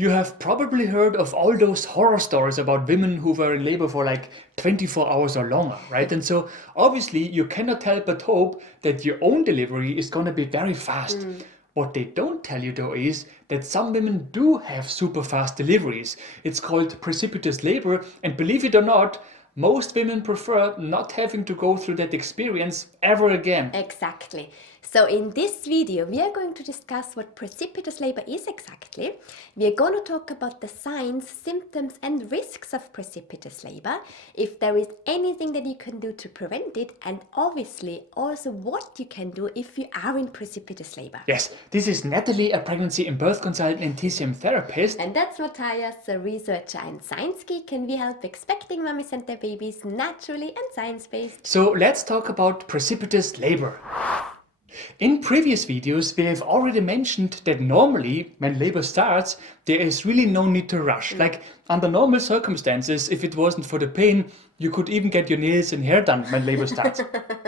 You have probably heard of all those horror stories about women who were in labor for like 24 hours or longer, right? And so obviously you cannot help but hope that your own delivery is going to be very fast. What they don't tell you though is that some women do have super fast deliveries. It's called precipitous labor, and believe it or not, most women prefer not having to go through that experience ever again. Exactly. So in this video, we are going to discuss what precipitous labor is exactly. We are going to talk about the signs, symptoms and risks of precipitous labor, if there is anything that you can do to prevent it, and obviously also what you can do if you are in precipitous labor. Yes, this is Nathalie, a pregnancy and birth consultant and TCM therapist. And that's Mathias, a researcher and Science Geek, and we help expecting mummies and their babies naturally and science-based. So let's talk about precipitous labor. In previous videos, we have already mentioned that normally, when labor starts, there is really no need to rush. Like, under normal circumstances, if it wasn't for the pain, you could even get your nails and hair done when labor starts.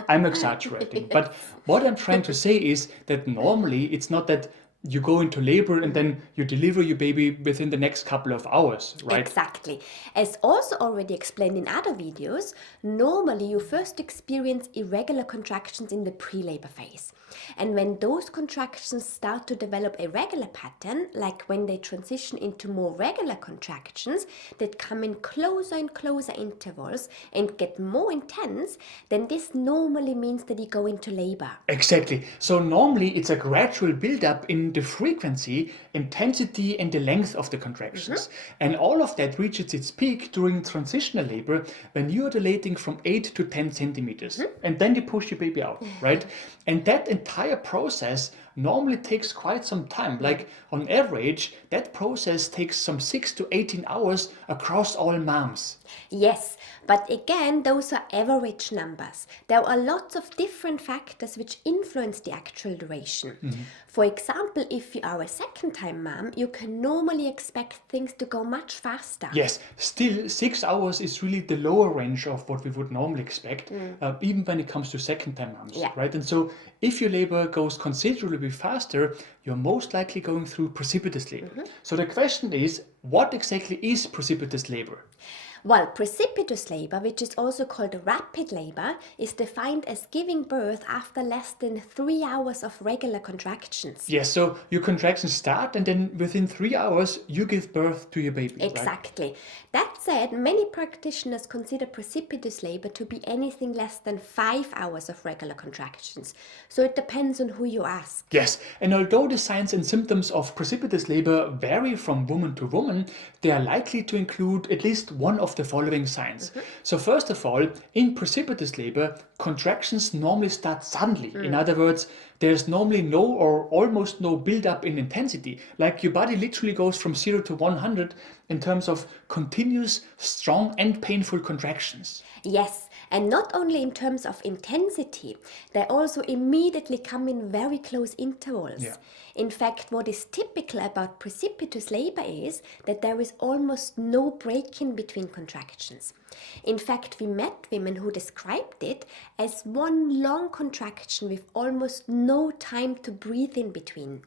I'm exaggerating. Yes. But what I'm trying to say is that normally it's not that you go into labor and then you deliver your baby within the next couple of hours, right? Exactly. As also already explained in other videos, normally you first experience irregular contractions in the pre-labor phase. And when those contractions start to develop a regular pattern, like when they transition into more regular contractions that come in closer and closer intervals and get more intense, then this normally means that you go into labor. Exactly. So normally it's a gradual build-up in the frequency, intensity and the length of the contractions. And all of that reaches its peak during transitional labor when you are dilating from 8 to 10 centimeters. And then you push your baby out, right? And that entire process normally takes quite some time. Like on average, that process takes some 6 to 18 hours across all moms. Yes, but again, those are average numbers. There are lots of different factors which influence the actual duration. For example, if you are a second-time mom, you can normally expect things to go much faster. Yes, still 6 hours is really the lower range of what we would normally expect, even when it comes to second-time moms, right? And so if your labor goes considerably faster, you're most likely going through precipitous labor. So the question is, what exactly is precipitous labor? Well, precipitous labor, which is also called rapid labor, is defined as giving birth after less than 3 hours of regular contractions. Yes, so your contractions start and then within 3 hours you give birth to your baby. Exactly. Right? That said, many practitioners consider precipitous labor to be anything less than 5 hours of regular contractions. So it depends on who you ask. Yes, and although the signs and symptoms of precipitous labor vary from woman to woman, they are likely to include at least one of the following signs. So first of all, in precipitous labor, contractions normally start suddenly. In other words, there's normally no or almost no build-up in intensity. Like your body literally goes from 0 to 100 in terms of continuous, strong and painful contractions. Yes, and not only in terms of intensity, they also immediately come in very close intervals. In fact, what is typical about precipitous labor is that there is almost no break in between contractions. In fact, we met women who described it as one long contraction with almost no time to breathe in between.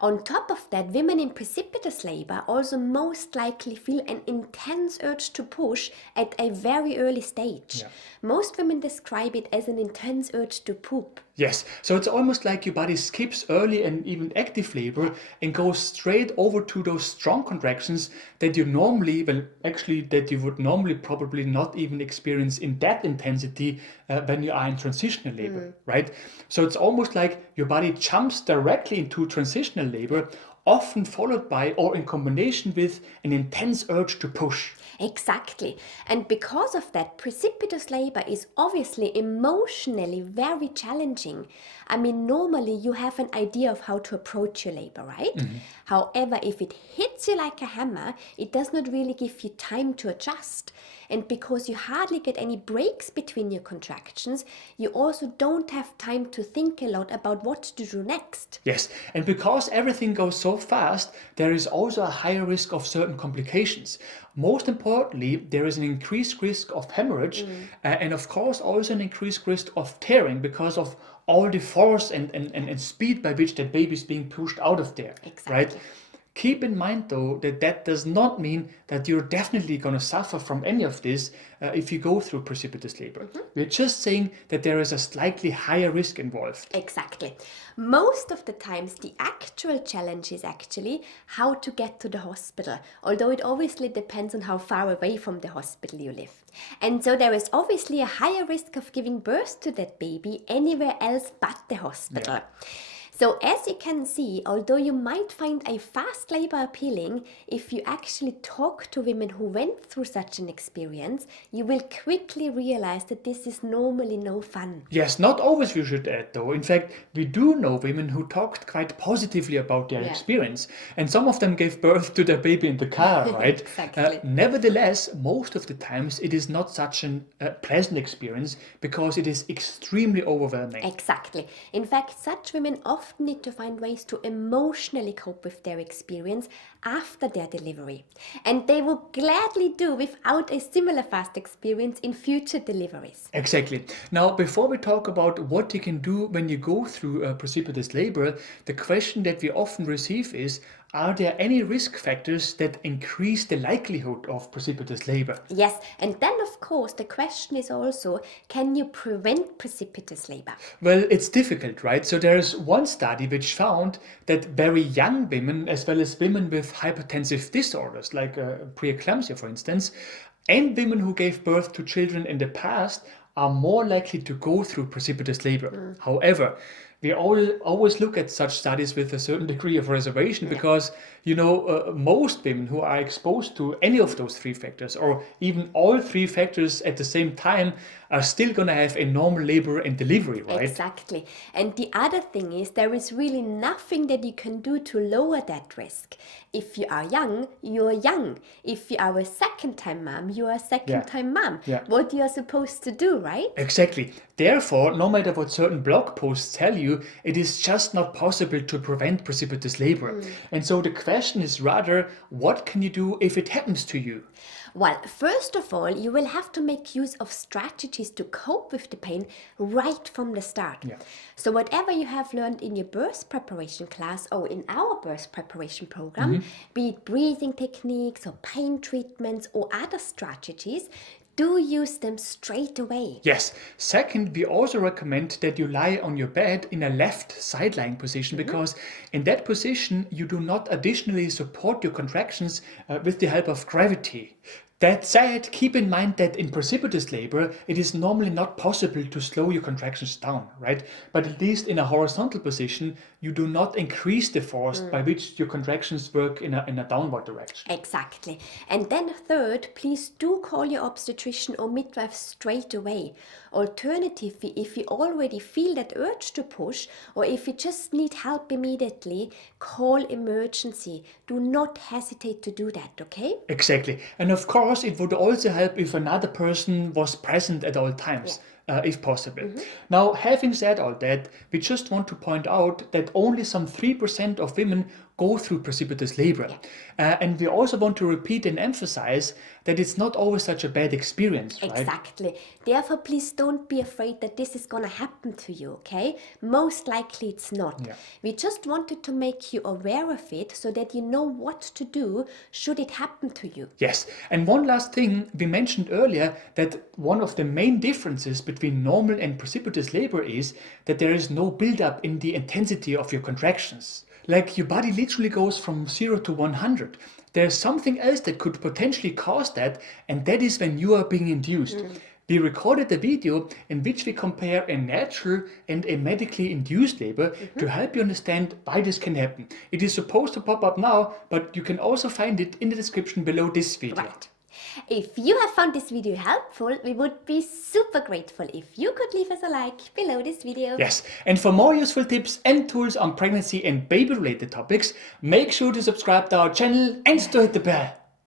On top of that, women in precipitous labor also most likely feel an intense urge to push at a very early stage. Most women describe it as an intense urge to poop. Yes, so it's almost like your body skips early and even active labor and goes straight over to those strong contractions that you normally, that you would normally probably not even experience in that intensity when you are in transitional labor, right? So it's almost like your body jumps directly into transitional labor, often followed by or in combination with an intense urge to push. Exactly. And because of that, precipitous labor is obviously emotionally very challenging. I mean, normally you have an idea of how to approach your labor, right? However, if it hits you like a hammer, it does not really give you time to adjust. And because you hardly get any breaks between your contractions, you also don't have time to think a lot about what to do next. Yes, and because everything goes so fast, there is also a higher risk of certain complications. Most importantly, there is an increased risk of hemorrhage and of course also an increased risk of tearing because of all the force and speed by which that baby is being pushed out of there, right? Keep in mind though that does not mean that you're definitely going to suffer from any of this if you go through precipitous labor. We're just saying that there is a slightly higher risk involved. Exactly. Most of the times the actual challenge is actually how to get to the hospital, although it obviously depends on how far away from the hospital you live. And so there is obviously a higher risk of giving birth to that baby anywhere else but the hospital. Yeah. So as you can see, although you might find a fast labor appealing, if you actually talk to women who went through such an experience, you will quickly realize that this is normally no fun. Yes, not always, we should add though. In fact, we do know women who talked quite positively about their experience, and some of them gave birth to their baby in the car, right? Exactly. Nevertheless, most of the times it is not such a pleasant experience because it is extremely overwhelming. Exactly. In fact, such women often need to find ways to emotionally cope with their experience after their delivery. And they will gladly do without a similar fast experience in future deliveries. Exactly. Now, before we talk about what you can do when you go through precipitous labor, the question that we often receive is, are there any risk factors that increase the likelihood of precipitous labor? Yes, and then of course the question is also, can you prevent precipitous labor? Well, it's difficult, right? So there's one study which found that very young women, as well as women with hypertensive disorders, like preeclampsia, for instance, and women who gave birth to children in the past are more likely to go through precipitous labor. However, we always look at such studies with a certain degree of reservation because, most women who are exposed to any of those three factors or even all three factors at the same time are still going to have a normal labor and delivery, right? Exactly. And the other thing is there is really nothing that you can do to lower that risk. If you are young, you're young. If you are a second-time mom, you are a second-time mom. Yeah. What you are supposed to do, right? Exactly. Therefore, no matter what certain blog posts tell you, it is just not possible to prevent precipitous labor. And so the question is rather, what can you do if it happens to you? Well, first of all, you will have to make use of strategies to cope with the pain right from the start. Yeah. So whatever you have learned in your birth preparation class or in our birth preparation program, be it breathing techniques or pain treatments or other strategies, do use them straight away. Yes. Second, we also recommend that you lie on your bed in a left side lying position because in that position you do not additionally support your contractions with the help of gravity. That said, keep in mind that in precipitous labor, it is normally not possible to slow your contractions down, right? But at least in a horizontal position, you do not increase the force by which your contractions work in a downward direction. Exactly. And then third, please do call your obstetrician or midwife straight away. Alternatively, if you already feel that urge to push or if you just need help immediately, call emergency. Do not hesitate to do that, okay? Exactly. And of course, it would also help if another person was present at all times. If possible. Now, having said all that, we just want to point out that only some 3% of women go through precipitous labor. And we also want to repeat and emphasize that it's not always such a bad experience, right? Exactly. Therefore, please don't be afraid that this is going to happen to you, okay? Most likely it's not. Yeah. We just wanted to make you aware of it so that you know what to do should it happen to you. Yes, and one last thing, we mentioned earlier that one of the main differences between normal and precipitous labor is that there is no buildup in the intensity of your contractions. Like your body literally goes from 0 to 100. There's something else that could potentially cause that, and that is when you are being induced. We recorded a video in which we compare a natural and a medically induced labor to help you understand why this can happen. It is supposed to pop up now, but you can also find it in the description below this video. Right. If you have found this video helpful, we would be super grateful if you could leave us a like below this video. Yes, and for more useful tips and tools on pregnancy and baby-related topics, make sure to subscribe to our channel and to hit the bell.